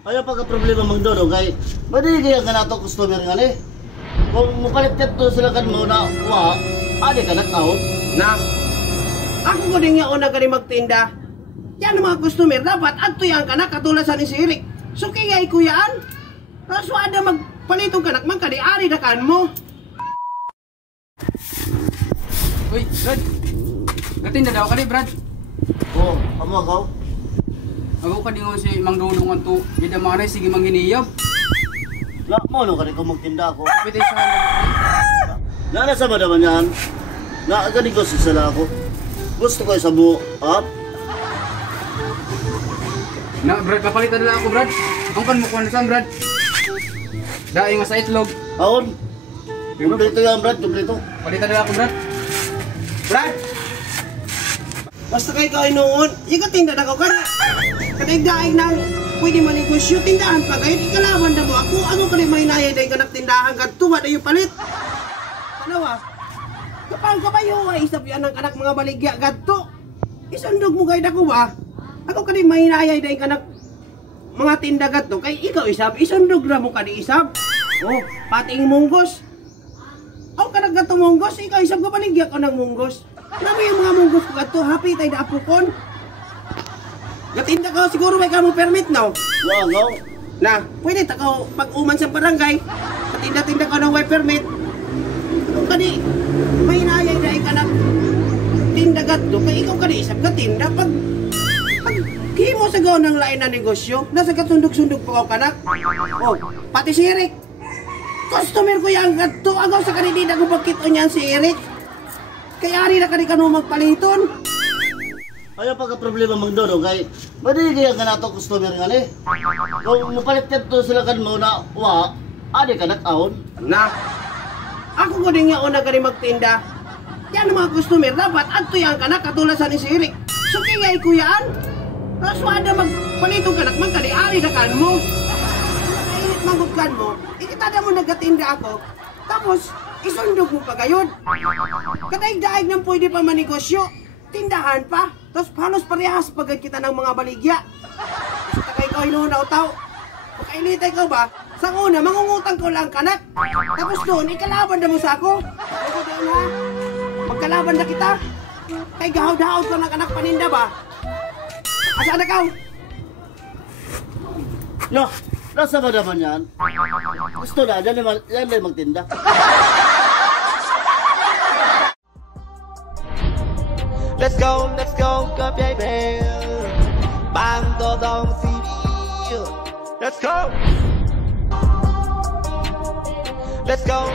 Ayaw pagka-problema mang doon, kay madigaya ka na ito customer nga ni. Kung mapalit-kat to sila kan mo na, adi ka nag-out. Na, ako ko din nga una ka rin magtinda. Yan ang mga customer, dapat adto yan ka na, katulad sa ni si Eric. So kaya ikuyaan. Tapos wada magpalitong ka nakman ka, di ari na kan mo. Uy, Brad. Natinda daw ka ni, Brad. Oo, amo ako. Ako ka din si Mang Dudong to. Bida manay, sige manghiniyab. Mo no kani ko magtinda ako. Pwede sa Nana sa naman yan. Naagani ko sila ako. Gusto ko sa buo. Na, Brad, papalitan na ako, Brad. Ang kan mo kuha na saan, Brad? Dahil nga sa itlog. Aon. Kumplito yan, Brad. Kumplito. Palitan na ako, Brad. Brad! Basta kayo ka noon, ikatinda na ko ka na. Kataig-daig nang pwede manegosyo, tindahan pa kayo, ikalaban na mo ako. Ano ka rin may nayay dahil ka nagtindahan ka, tuwa na yung palit. Ano ba? Kapag kabayo, ay isap yan ang anak mga baligya gadto. Isundog mo kayo na ko ba? Ako ka rin may nayay dahil ka mga tinda gadto, kay ikaw isap, isundog na mo ka di isap. Oh, pating munggos. Ako ka naggato munggos, ikaw isap ka baligya ka ng munggos. Ano mo yung mga munggos ko gadto, happy tayo na apukon. Gatinda ka, siguro may ka mo permit now. Wow. Na, pwede takaw pag uman sa barangay, katinda-tinda ka ng way permit. Ano ka di, may inayay na ka ng tinda gadto, kaya ikaw ka di isap katinda. Pag himo sa gawa ng lain na negosyo, nasa katundog-sundog pa ka na. Oh, pati si Eric. Customer ko yung gadto, agaw sa kanina ko bakit o niyan si Eric. Kaya ari na ka magpaliton. Ayaw pagka-problema mang doon, kay madigaya ka na ito customer nga ni. Kung mapalit-kat to sila kan mo na, adi ka nag-out. Na, ako ko din nga una ka rin magtinda. Yan ang mga customer, dapat adto yan ka na, katulad sa ni si Eric. So kaya ikuyaan. Tapos wada magpalitong ka nakman ka, di ari na kan mo. Kainit magutkan mo, ikitada mo nagkatinda ako. Tapos, isundog mo pa gayon. Kadaig-daig nang pwede pa manegosyo. Tindahan pa. Tapos halos parehas pagad kita ng mga baligya. Kasi takay ko hinuuna o tao. Makainitay ka ba? Sa una, mangungutang ko lang kanak. Tapos doon, ikalaban na mo sa ako. Ako doon ha. Magkalaban na kita. Kay gahaw-dahaw ko ng anak paninda ba? Asa na ka? No, nasa ba naman yan? Gusto na, yan na magtinda. Let's go, go baby. Bando Dong TV. Let's go. Let's go.